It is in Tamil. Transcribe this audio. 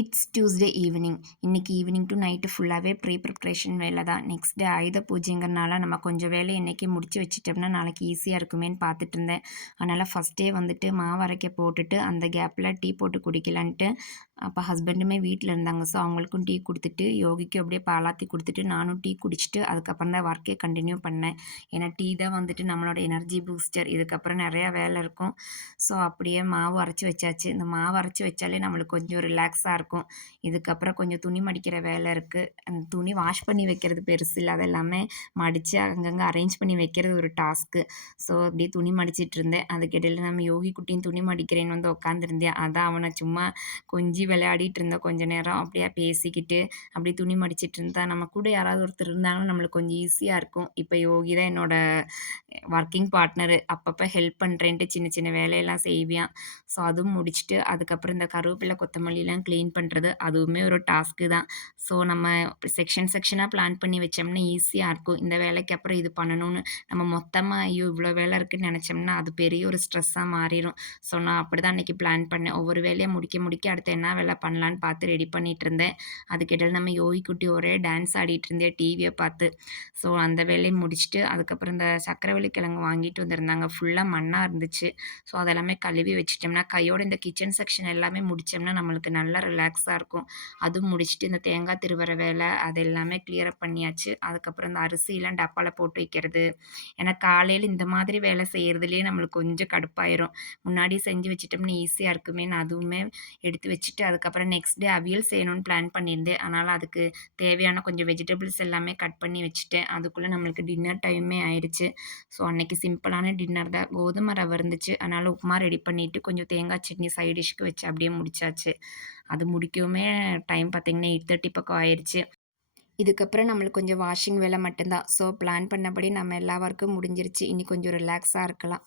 It's Tuesday evening. இன்னைக்கு ஈவினிங் டு நைட்டு ஃபுல்லாகவே ப்ரிப்ரேஷன் வேலை தான். நெக்ஸ்ட் டே ஆயுத பூஜைங்கிறனால நம்ம கொஞ்சம் வேலையை இன்றைக்கி முடிச்சு வச்சுட்டோம்னா நாளைக்கு ஈஸியாக இருக்குமேன்னு பார்த்துட்டு இருந்தேன். அதனால் ஃபஸ்ட்டே வந்துட்டு மாவு அரைக்க போட்டுட்டு அந்த கேப்பில் டீ போட்டு குடிக்கலான்ட்டு அப்போ ஹஸ்பண்டுமே வீட்டில் இருந்தாங்க. ஸோ அவங்களுக்கும் டீ கொடுத்துட்டு யோகிக்கும் அப்படியே பாலாத்தி கொடுத்துட்டு நானும் டீ குடிச்சிட்டு அதுக்கப்புறம் தான் ஒர்க்கே கண்டினியூ பண்ணேன். ஏன்னா டீ தான் வந்துட்டு நம்மளோட எனர்ஜி பூஸ்டர். இதுக்கப்புறம் நிறையா வேலை இருக்கும். ஸோ அப்படியே மாவு அரைச்சி வச்சாச்சு. இந்த மாவு அரைச்சி வச்சாலே நம்மளுக்கு கொஞ்சம் ரிலாக்ஸாக இருக்கும். இதுக்கப்புறம் கொஞ்சம் துணி மடிக்கிற வேலை இருக்குது. அந்த துணி வாஷ் பண்ணி வைக்கிறது பெருசு இல்லை, அதெல்லாமே மடித்து அங்கங்கே அரேஞ்ச் பண்ணி வைக்கிறது ஒரு டாஸ்க்கு. ஸோ அப்படியே துணி மடிச்சிட்டு இருந்தேன். அதுக்கிடையில் நம்ம யோகி குட்டியும் துணி மடிக்கிறேன்னு வந்து உட்காந்துருந்தேன். அதான் அவனை சும்மா கொஞ்சி விளையாடிட்டு இருந்தேன் கொஞ்ச நேரம். அப்படியே பேசிக்கிட்டு அப்படியே துணி மடிச்சிட்டு இருந்தா நம்ம கூட யாராவது ஒருத்தர் இருந்தாங்கன்னா நம்மளுக்கு கொஞ்சம் ஈஸியாக இருக்கும். இப்போ யோகி தான் என்னோட ஒர்க்கிங் பார்ட்னரு. அப்பப்போ ஹெல்ப் பண்ணுறேன்ட்டு சின்ன சின்ன வேலையெல்லாம் செய்வியான். ஸோ அதுவும் முடிச்சுட்டு அதுக்கப்புறம் இந்த கருவேப்பிலை கொத்தமல்லிலாம் க்ளீன் பண்ணுறது அதுவுமே ஒரு டாஸ்க்கு தான். ஸோ நம்ம செக்ஷனாக பிளான் பண்ணி வச்சோம்னா ஈஸியாக இருக்கும். இந்த வேலைக்கு அப்புறம் இது பண்ணணும்னு நம்ம மொத்தமாக ஐயோ இவ்வளோ வேலை இருக்குதுன்னு நினச்சோம்னா அது பெரிய ஒரு ஸ்ட்ரெஸ்ஸாக மாறிடும். ஸோ நான் அப்படி தான் அன்றைக்கி பிளான் பண்ணேன். ஒவ்வொரு வேலையை முடிக்க அடுத்து என்ன வேலை பண்ணலான்னு பார்த்து ரெடி பண்ணிகிட்டு இருந்தேன். அதுக்கிடையில் நம்ம யோகி குட்டி ஒரே டான்ஸ் ஆடிட்டு இருந்தேன் டிவியை பார்த்து. ஸோ அந்த வேலையை முடிச்சுட்டு அதுக்கப்புறம் இந்த சக்கரவள்ளி கிழங்கு வாங்கிட்டு வந்திருந்தாங்க. ஃபுல்லாக மண்ணாக இருந்துச்சு. ஸோ அதெல்லாமே கழுவி வச்சுட்டோம்னா கையோட இந்த கிச்சன் செக்ஷன் எல்லாமே முடித்தோம்னா நம்மளுக்கு நல்லா ரிலாக்ஸாக இருக்கும். அதுவும் முடிச்சுட்டு இந்த தேங்காய் திருவுற வேலை அது எல்லாமே கிளியர் அப் பண்ணியாச்சு. அதுக்கப்புறம் இந்த அரிசிலாம் டப்பாவில் போட்டு வைக்கிறது. ஏன்னா காலையில் இந்த மாதிரி வேலை செய்கிறதுலேயே நம்மளுக்கு கொஞ்சம் கடுப்பாயிரும். முன்னாடி செஞ்சு வச்சுட்டோம்னா ஈஸியாக இருக்குமேன்னு அதுவுமே எடுத்து வச்சுட்டு அதுக்கப்புறம் நெக்ஸ்ட் டே அவியல் செய்யணும்னு பிளான் பண்ணியிருந்தேன். அதனால் அதுக்கு தேவையான கொஞ்சம் வெஜிடபிள்ஸ் எல்லாமே கட் பண்ணி வச்சுட்டேன். அதுக்குள்ளே நம்மளுக்கு டின்னர் டைமே ஆயிடுச்சு. ஸோ அன்னைக்கு சிம்பிளான டின்னர் தான். கோதுமை ரவை இருந்துச்சு. அதனால் உப்புமா ரெடி பண்ணிவிட்டு கொஞ்சம் தேங்காய் சட்னி சைட் டிஷ்க்கு வச்சு அப்படியே முடிச்சாச்சு. அது முடிக்கவுமே டைம் பார்த்திங்கன்னா 8:30 பக்கம் ஆயிடுச்சு. இதுக்கப்புறம் நம்மளுக்கு கொஞ்சம் வாஷிங் வேலை மட்டும்தான். ஸோ பிளான் பண்ணபடி நம்ம எல்லா ஒர்க்கும் முடிஞ்சிருச்சு. இனி கொஞ்சம் ரிலாக்ஸாக இருக்கலாம்.